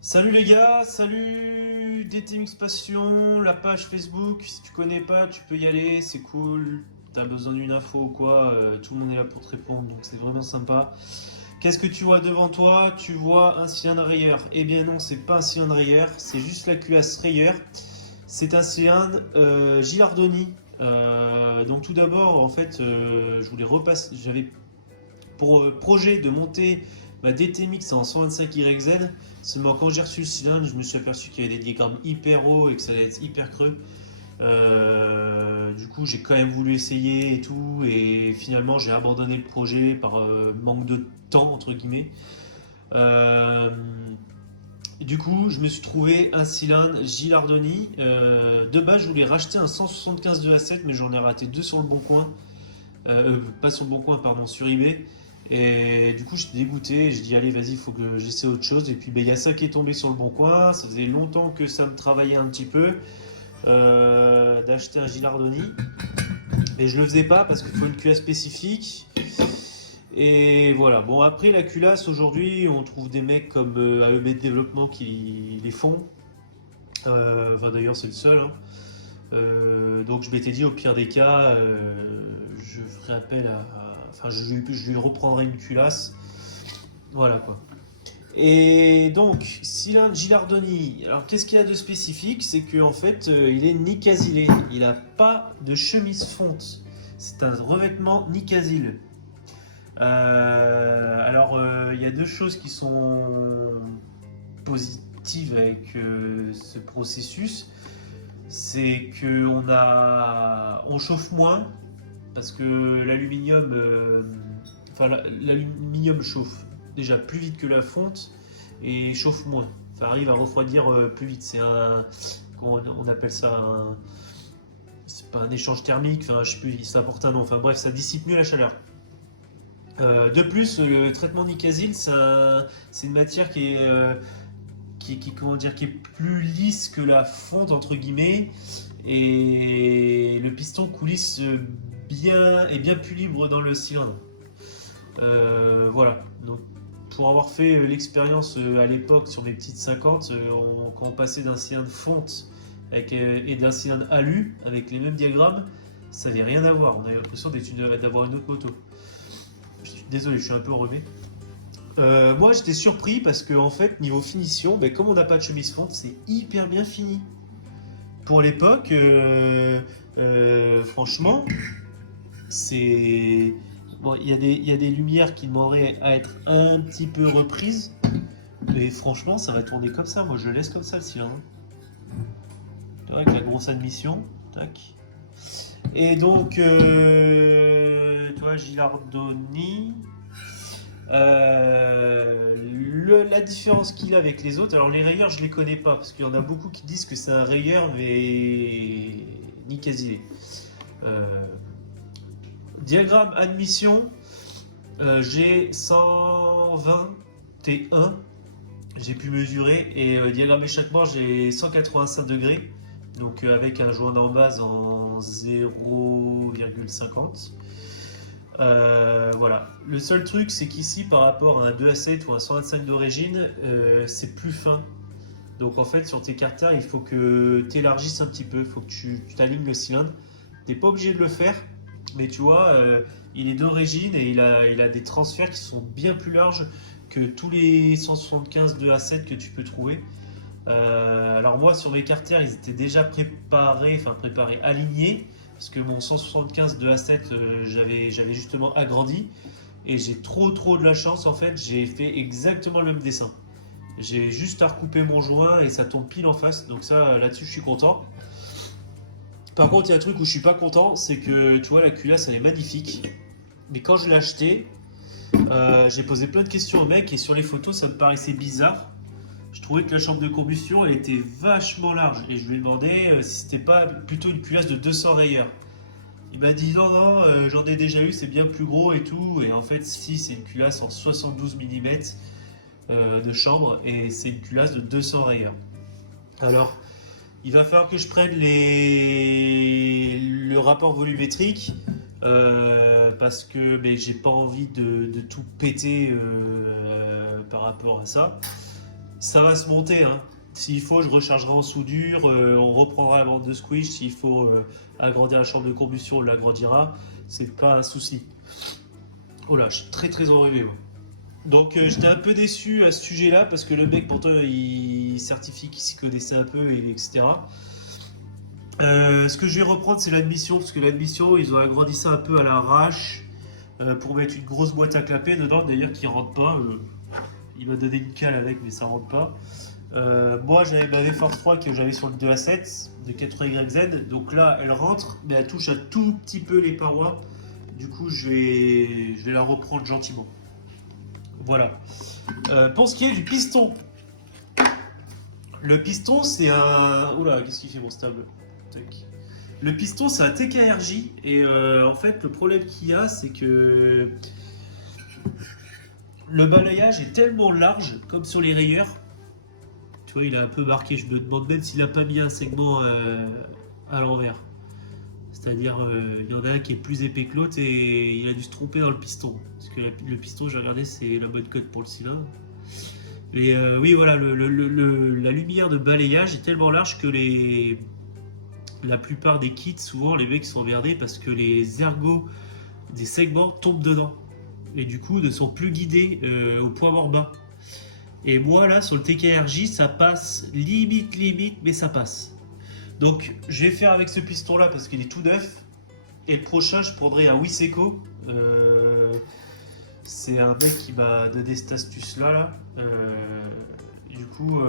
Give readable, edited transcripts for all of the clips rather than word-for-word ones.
Salut les gars, salut DTMX Passion, la page Facebook, si tu connais pas tu peux y aller, c'est cool, t'as besoin d'une info ou quoi, tout le monde est là pour te répondre, donc c'est vraiment sympa. Qu'est-ce que tu vois devant toi? Tu vois un cylindre rayeur. Eh bien non, c'est pas un cylindre rayeur, c'est juste la culasse rayeur. C'est un cylindre Gilardoni. Donc tout d'abord, en fait, je voulais repasser, j'avais pour projet de monter ma DTMX en 125YZ. Seulement quand j'ai reçu le cylindre, je me suis aperçu qu'il y avait des diagrammes hyper hauts et que ça allait être hyper creux. Du coup, j'ai quand même voulu essayer et tout, et finalement, j'ai abandonné le projet par manque de temps entre guillemets. Euh, du coup, je me suis trouvé un cylindre Gilardoni. De base, je voulais racheter un 175 de A7, mais j'en ai raté deux sur le bon coin. Pas sur le bon coin, pardon, sur eBay. Et du coup, j'étais dégoûté. Je dis, allez, vas-y, il faut que j'essaie autre chose. Et puis, il y a ça qui est tombé sur le bon coin. Ça faisait longtemps que ça me travaillait un petit peu d'acheter un Gilardoni. Mais je le faisais pas parce qu'il faut une culasse spécifique. Et voilà. Bon, après, la culasse, aujourd'hui, on trouve des mecs comme AEB de développement qui les font. Enfin, d'ailleurs, c'est le seul. Hein. Donc je m'étais dit au pire des cas, je ferai appel enfin je lui reprendrai une culasse. Voilà quoi. Et donc, cylindre Gilardoni, alors qu'est-ce qu'il a de spécifique? C'est qu'en fait, il est nicasilé. Il n'a pas de chemise fonte. C'est un revêtement nicasile. Il y a deux choses qui sont positives avec ce processus. C'est on chauffe moins parce que l'aluminium chauffe déjà plus vite que la fonte et chauffe moins. Enfin, arrive à refroidir plus vite. Comment on appelle ça, c'est pas un échange thermique. Enfin, je sais plus, ça apporte un nom. Enfin bref, ça dissipe mieux la chaleur. De plus, le traitement Nicasil, c'est une matière comment dire, qui est plus lisse que la fonte entre guillemets, et le piston coulisse est bien plus libre dans le cylindre. Voilà. Donc, pour avoir fait l'expérience à l'époque sur mes petites 50, quand on passait d'un cylindre fonte et d'un cylindre alu avec les mêmes diagrammes, ça n'avait rien à voir. On avait l'impression d'avoir une autre moto. Désolé, je suis un peu enrhumé. Moi j'étais surpris parce que en fait niveau finition, comme on n'a pas de chemise fonte, c'est hyper bien fini. Pour l'époque, franchement, c'est... Bon, il y a des lumières qui demanderaient à être un petit peu reprises, mais franchement ça va tourner comme ça, moi je le laisse comme ça le cylindre. Avec la grosse admission, tac. Et donc, toi Gilardoni... la différence qu'il a avec les autres, alors les rayeurs je les connais pas parce qu'il y en a beaucoup qui disent que c'est un rayeur mais ni quasi. Diagramme admission, j'ai 121, j'ai pu mesurer, et diagramme échappement j'ai 185 degrés, donc avec un joint en base en 0,50. Voilà. Le seul truc, c'est qu'ici, par rapport à un 2A7 ou un 125 d'origine, c'est plus fin. Donc en fait, sur tes carters, il faut que tu élargisses un petit peu, il faut que tu t'alignes le cylindre. Tu n'es pas obligé de le faire, mais tu vois, il est d'origine et il a des transferts qui sont bien plus larges que tous les 175 2A7 que tu peux trouver. Alors moi, sur mes carters, ils étaient déjà préparés, alignés. Parce que mon 175 de A7, j'avais justement agrandi. Et j'ai trop de la chance, en fait, j'ai fait exactement le même dessin. J'ai juste à recouper mon joint et ça tombe pile en face. Donc ça, là-dessus, je suis content. Par contre, il y a un truc où je suis pas content, c'est que, tu vois, la culasse, elle est magnifique. Mais quand je l'ai achetée, j'ai posé plein de questions au mec et sur les photos, ça me paraissait bizarre. Je trouvais que la chambre de combustion elle était vachement large et je lui ai demandé si c'était pas plutôt une culasse de 200 rayeurs. Il m'a dit non, j'en ai déjà eu, c'est bien plus gros et tout. Et en fait, si, c'est une culasse en 72 mm de chambre et c'est une culasse de 200 rayeurs. Alors, il va falloir que je prenne le rapport volumétrique. parce que ben, j'ai pas envie de tout péter par rapport à ça. Ça va se monter, hein. S'il faut, je rechargerai en soudure, on reprendra la bande de squish. S'il faut agrandir la chambre de combustion, on l'agrandira. C'est pas un souci. Oh là, je suis très très enrhumé, moi. Donc j'étais un peu déçu à ce sujet-là parce que le mec pourtant il certifie qu'il s'y connaissait un peu et etc. Ce que je vais reprendre c'est l'admission parce que l'admission ils ont agrandi ça un peu à l'arrache pour mettre une grosse boîte à clapper dedans d'ailleurs qui rentre pas. Il m'a donné une cale avec mais ça rentre pas. Moi j'avais ma V-Force 3 que j'avais sur le 2A7 de 4YZ donc là elle rentre mais elle touche un tout petit peu les parois. Du coup je vais la reprendre gentiment. Voilà. Pour ce qui est du piston, le piston c'est un. Oula, qu'est-ce qu'il fait mon stable? Tac. Le piston c'est un TKRJ et en fait le problème qu'il y a c'est que le balayage est tellement large comme sur les rayures. Tu vois, il a un peu marqué. Je me demande même s'il a pas mis un segment à l'envers. C'est-à-dire, il y en a un qui est plus épais que l'autre et il a dû se tromper dans le piston. Parce que le piston, j'ai regardé, c'est la bonne cote pour le cylindre. Mais oui, voilà, la lumière de balayage est tellement large que la plupart des kits, souvent, les mecs sont emmerdés parce que les ergots des segments tombent dedans. Et du coup, ne sont plus guidés au point mort bas. Et moi, là, sur le TKRJ, ça passe limite, mais ça passe. Donc je vais faire avec ce piston là parce qu'il est tout neuf. Et le prochain je prendrai un Wiseco. C'est un mec qui m'a donné cette astuce là. Du coup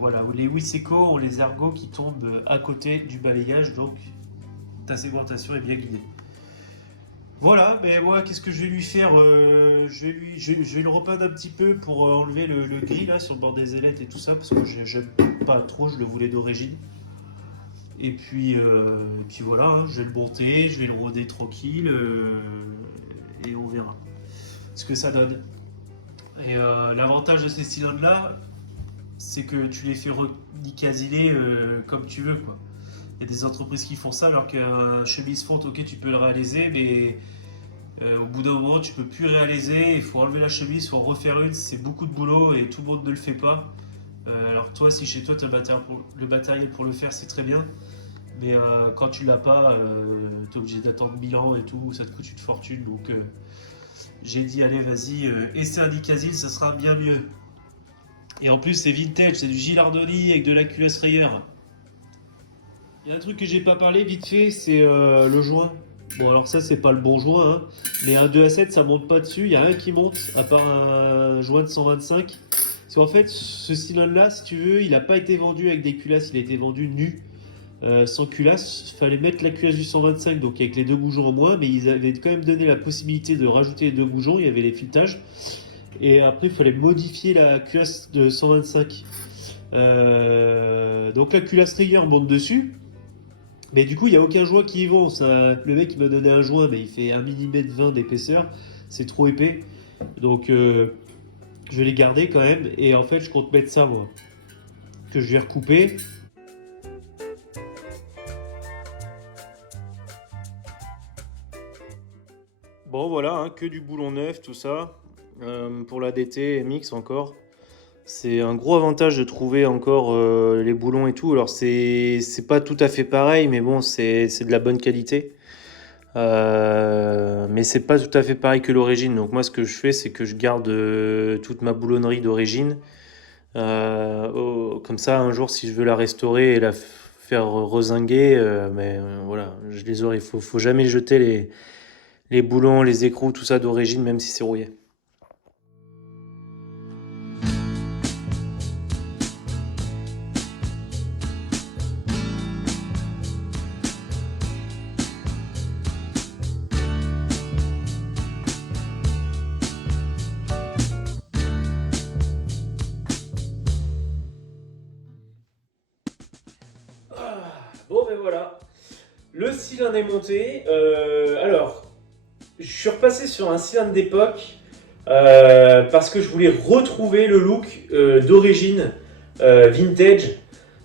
voilà, les Wiseco ont les ergots qui tombent à côté du balayage. Donc ta segmentation est bien guidée. Voilà, mais moi qu'est-ce que je vais lui faire je vais le repeindre un petit peu pour enlever le gris là sur le bord des ailettes et tout ça. Parce que j'aime pas trop, je le voulais d'origine. Et puis voilà, hein, je vais le monter, je vais le roder tranquille et on verra ce que ça donne. Et l'avantage de ces cylindres-là, c'est que tu les fais recasiner comme tu veux, quoi. Il y a des entreprises qui font ça, alors qu'un chemise fonte, ok, tu peux le réaliser, mais au bout d'un moment, tu peux plus réaliser. Il faut enlever la chemise, il faut en refaire une. C'est beaucoup de boulot et tout le monde ne le fait pas. Alors toi, si chez toi, tu as le matériel pour le faire, c'est très bien. Mais quand tu l'as pas, tu es obligé d'attendre 1000 ans et tout, ça te coûte une fortune. Donc j'ai dit, allez, vas-y, essaie un Nicasil, ça sera bien mieux. Et en plus, c'est vintage, c'est du Gilardoni avec de la culasse rayeur. Il y a un truc que j'ai pas parlé vite fait, c'est le joint. Bon, alors ça, c'est pas le bon joint, hein, mais un 2A7, ça monte pas dessus. Il y a rien qui monte, à part un joint de 125. Parce qu'en fait, ce cylindre-là, si tu veux, il n'a pas été vendu avec des culasses, il a été vendu nu. Sans culasse, il fallait mettre la culasse du 125, donc avec les deux boujons en moins, mais ils avaient quand même donné la possibilité de rajouter les deux boujons, il y avait les filetages, et après il fallait modifier la culasse de 125. Donc la culasse rayeur monte dessus, mais du coup il n'y a aucun joint qui y vont. Le mec il m'a donné un joint, mais il fait 1 mm 20 d'épaisseur, c'est trop épais, donc je vais les garder quand même, et en fait je compte mettre ça moi, que je vais recouper. Bon voilà, hein, que du boulon neuf, tout ça. Pour la DT, MX encore. C'est un gros avantage de trouver encore les boulons et tout. Alors c'est pas tout à fait pareil, mais bon, c'est de la bonne qualité. Mais c'est pas tout à fait pareil que l'origine. Donc moi ce que je fais, c'est que je garde toute ma boulonnerie d'origine. Comme ça, un jour, si je veux la restaurer et la faire rezinguer, mais voilà, je les aurai. Faut jamais jeter les boulons, les écrous, tout ça d'origine, même si c'est rouillé. Bon ben voilà, le cylindre est monté. Alors, je suis repassé sur un cylindre d'époque parce que je voulais retrouver le look d'origine vintage.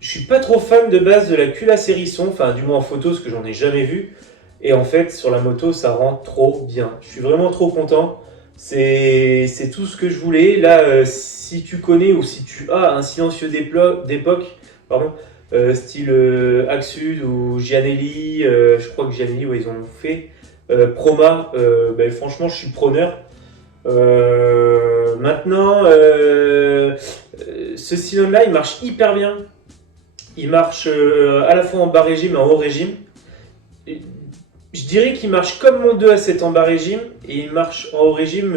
Je suis pas trop fan de base de la culasse hérisson, enfin du moins en photo parce que j'en ai jamais vu. Et en fait, sur la moto, ça rend trop bien. Je suis vraiment trop content. C'est tout ce que je voulais. Là, si tu connais ou si tu as un silencieux d'époque, pardon, style Axud ou Gianelli, je crois que Gianelli, ouais, ils en ont fait. Proma, ben, franchement, je suis preneur. Maintenant, ce cylindre-là, il marche hyper bien. Il marche à la fois en bas régime et en haut régime. Je dirais qu'il marche comme mon 2 à 7 en bas régime et il marche en haut régime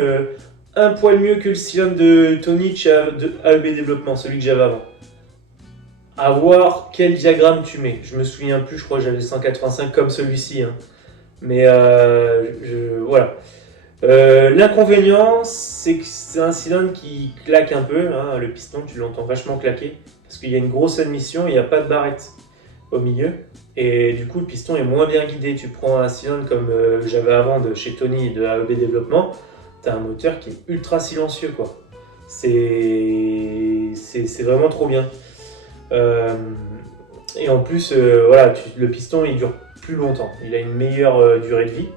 un poil mieux que le cylindre de Tonic de AEB Développement, celui que j'avais avant. À voir quel diagramme tu mets. Je me souviens plus, je crois que j'avais 185 comme celui-ci. Hein. Mais voilà. L'inconvénient, c'est que c'est un cylindre qui claque un peu. Hein. Le piston, tu l'entends vachement claquer. Parce qu'il y a une grosse admission et il n'y a pas de barrette au milieu. Et du coup, le piston est moins bien guidé. Tu prends un cylindre comme j'avais avant de chez Tony de AEB Développement, tu as un moteur qui est ultra silencieux, quoi. C'est vraiment trop bien. Et en plus, voilà, le piston, il dure plus longtemps. Il a une meilleure durée de vie.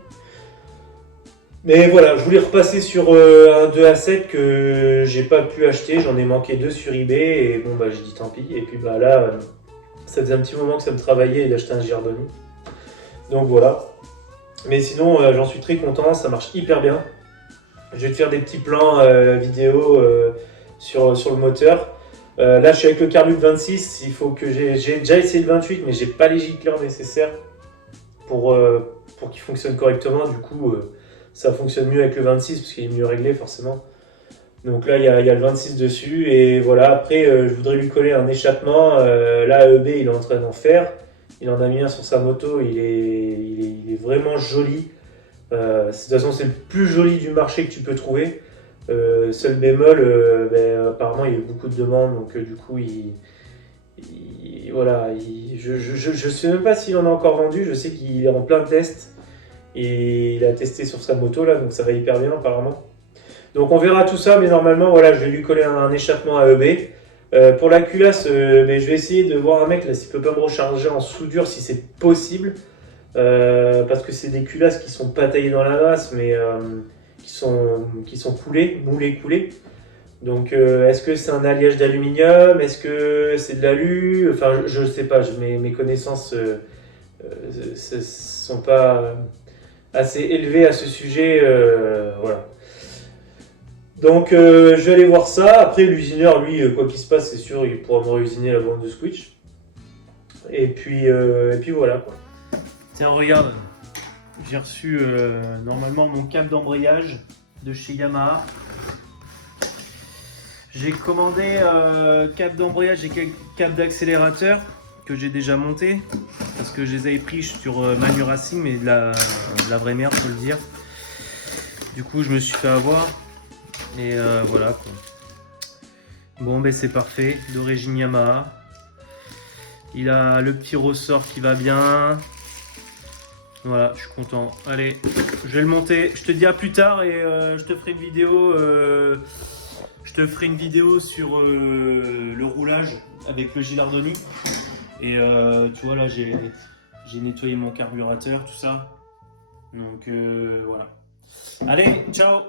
Mais voilà, je voulais repasser sur un 2 à 7 que j'ai pas pu acheter. J'en ai manqué 2 sur eBay. Et bon, bah, j'ai dit tant pis. Et puis bah là... ça faisait un petit moment que ça me travaillait d'acheter un Giardoni. Donc voilà. Mais sinon, j'en suis très content, ça marche hyper bien. Je vais te faire des petits plans vidéo sur le moteur. Là, je suis avec le Carluc 26. Il faut que j'ai déjà essayé le 28, mais j'ai pas les gicleurs nécessaires pour qu'il fonctionne correctement. Du coup, ça fonctionne mieux avec le 26 parce qu'il est mieux réglé forcément. Donc là, il y a le 26 dessus. Et voilà, après, je voudrais lui coller un échappement. Là, EB, il est en train d'en faire. Il en a mis un sur sa moto. Il est vraiment joli. De toute façon, c'est le plus joli du marché que tu peux trouver. Seul bémol, apparemment, il y a eu beaucoup de demandes. Donc, du coup, voilà, je ne sais même pas s'il en a encore vendu. Je sais qu'il est en plein test. Et il a testé sur sa moto, là. Donc, ça va hyper bien, apparemment. Donc on verra tout ça, mais normalement, voilà, je vais lui coller un échappement AEB. Pour la culasse, mais je vais essayer de voir un mec là s'il peut pas me recharger en soudure si c'est possible. Parce que c'est des culasses qui sont pas taillées dans la masse, mais qui sont coulées, moulées, coulées. Donc est-ce que c'est un alliage d'aluminium? Est-ce que c'est de l'alu? Enfin, je sais pas, mes connaissances sont pas assez élevées à ce sujet. Voilà. Donc je vais aller voir ça. Après l'usineur, lui, quoi qu'il se passe, c'est sûr, il pourra me réusiner la bande de Squitch. Et puis voilà quoi. Tiens, regarde, j'ai reçu normalement mon câble d'embrayage de chez Yamaha. J'ai commandé câble d'embrayage et câble d'accélérateur que j'ai déjà monté parce que je les avais pris sur Manu Racing, mais de la vraie merde, faut le dire. Du coup, je me suis fait avoir. Et voilà quoi. Bon ben c'est parfait, d'origine Yamaha. Il a le petit ressort qui va bien. Voilà, je suis content. Allez, je vais le monter. Je te dis à plus tard et je te ferai une vidéo. Je te ferai une vidéo sur le roulage avec le Gilardoni. Et tu vois là j'ai nettoyé mon carburateur, tout ça. Donc voilà. Allez, ciao!